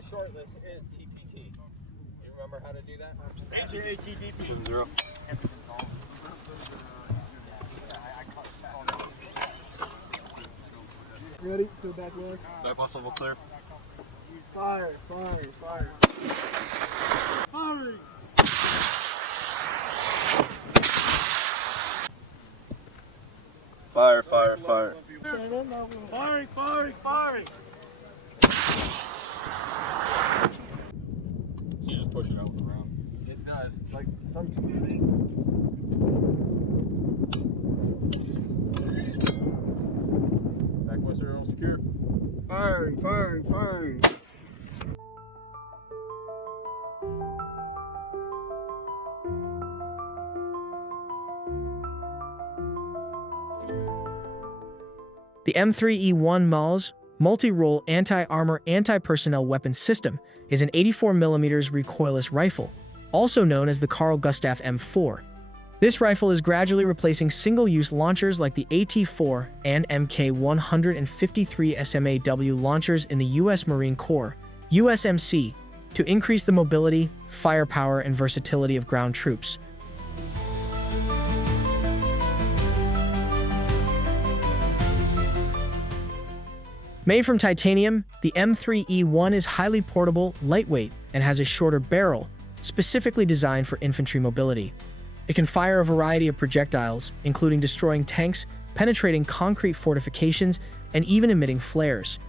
the short list is TPT. You remember how to do that? HATDP 0. Ready? Go back west. Back west level clear. Fire, fire, fire. Firing! Fire, fire, fire. Firing, firing, firing! So you just push it out with the round. It does. Like sometimes. Back west aerial secure. Firing, firing, firing. The M3E1 MAAWS multi-role anti-armor anti-personnel weapon system is an 84mm recoilless rifle, also known as the Carl Gustaf M4. This rifle is gradually replacing single-use launchers like the AT4 and Mk 153 SMAW launchers in the U.S. Marine Corps, USMC, to increase the mobility, firepower, and versatility of ground troops. Made from titanium, the M3E1 is highly portable, lightweight, and has a shorter barrel, specifically designed for infantry mobility. It can fire a variety of projectiles, including destroying tanks, penetrating concrete fortifications, and even emitting flares.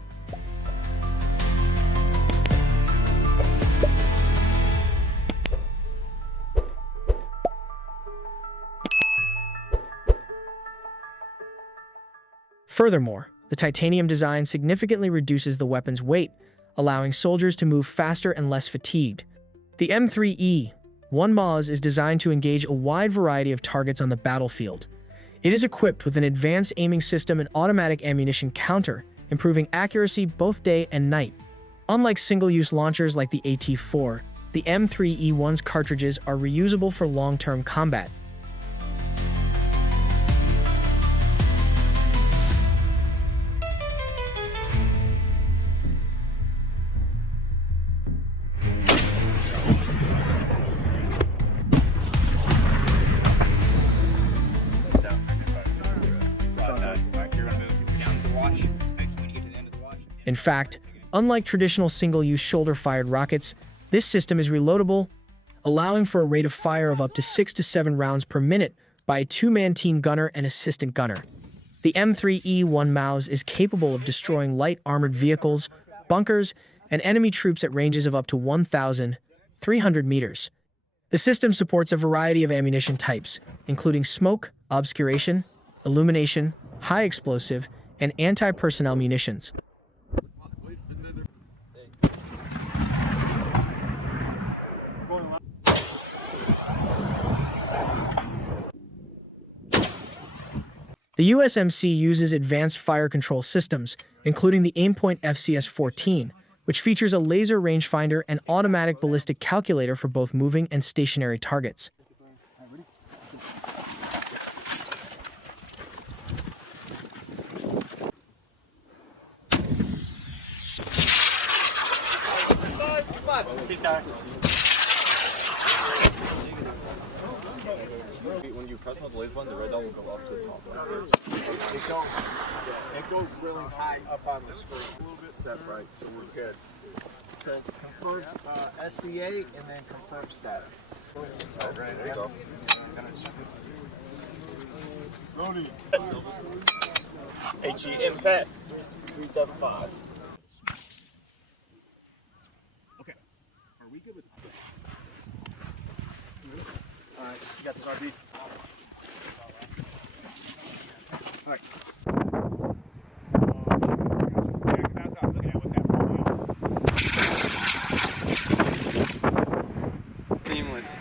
Furthermore, the titanium design significantly reduces the weapon's weight, allowing soldiers to move faster and less fatigued. The M3E1 MAAWS is designed to engage a wide variety of targets on the battlefield. It is equipped with an advanced aiming system and automatic ammunition counter, improving accuracy both day and night. Unlike single-use launchers like the AT4, the M3E1's cartridges are reusable for long-term combat. In fact, unlike traditional single-use shoulder-fired rockets, this system is reloadable, allowing for a rate of fire of up to 6 to 7 rounds per minute by a two-man team gunner and assistant gunner. The M3E1 MAAWS is capable of destroying light armored vehicles, bunkers, and enemy troops at ranges of up to 1,300 meters. The system supports a variety of ammunition types, including smoke, obscuration, illumination, high explosive, and anti-personnel munitions. The USMC uses advanced fire control systems, including the Aimpoint FCS-14, which features a laser rangefinder and automatic ballistic calculator for both moving and stationary targets. When you press on the laser button, the red dot will go up to the top. It goes really high up on the screen. It's set right, so we're good. So confirm SCA and then confirm status. There you go. Loading. HE impact 375. Okay. Are we good with Alright, you got this RB. Alright. Seamless.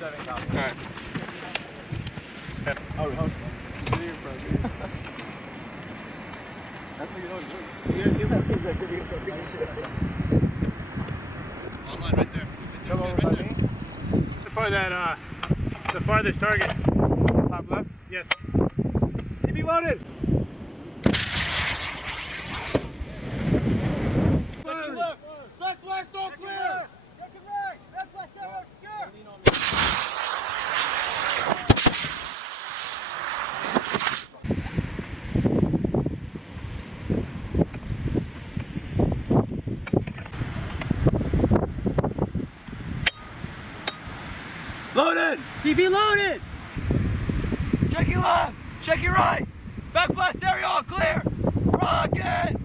Alright. Oh, hold on. That's what Online right there. Come over by me. For that, the farthest target. Top left? Yes. TB loaded! Left, left, left! Blast all clear! Loaded! TV loaded! Check your left! Check your right! Back blast area all clear! Rocket!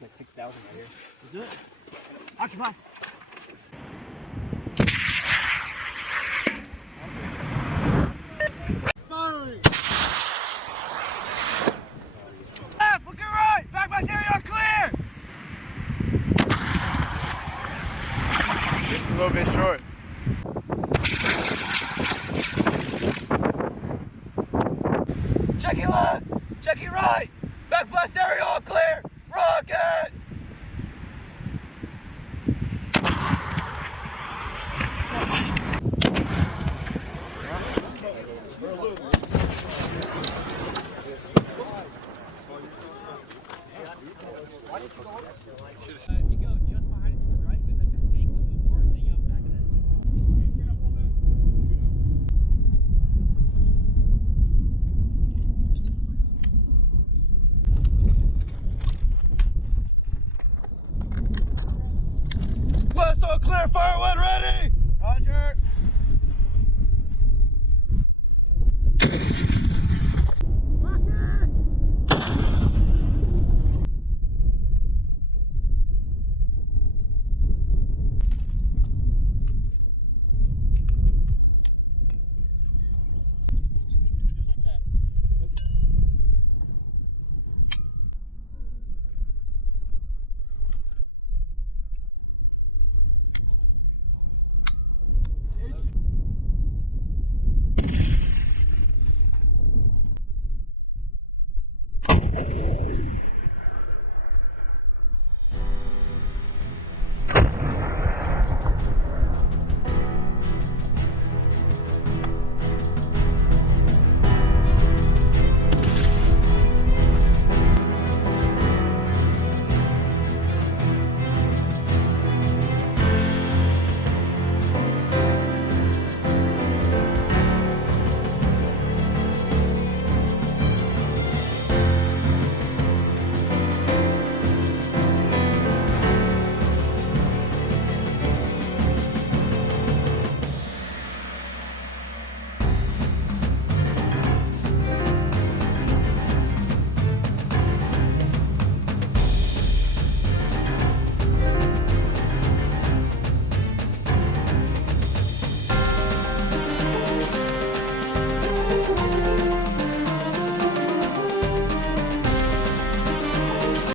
Like 6,000 right here. Let's do it. Occupy! Firing! Left! Look at right! Back blast area all clear! Just a little bit short. Check your left! Check your right! Back blast area all clear! Rocket!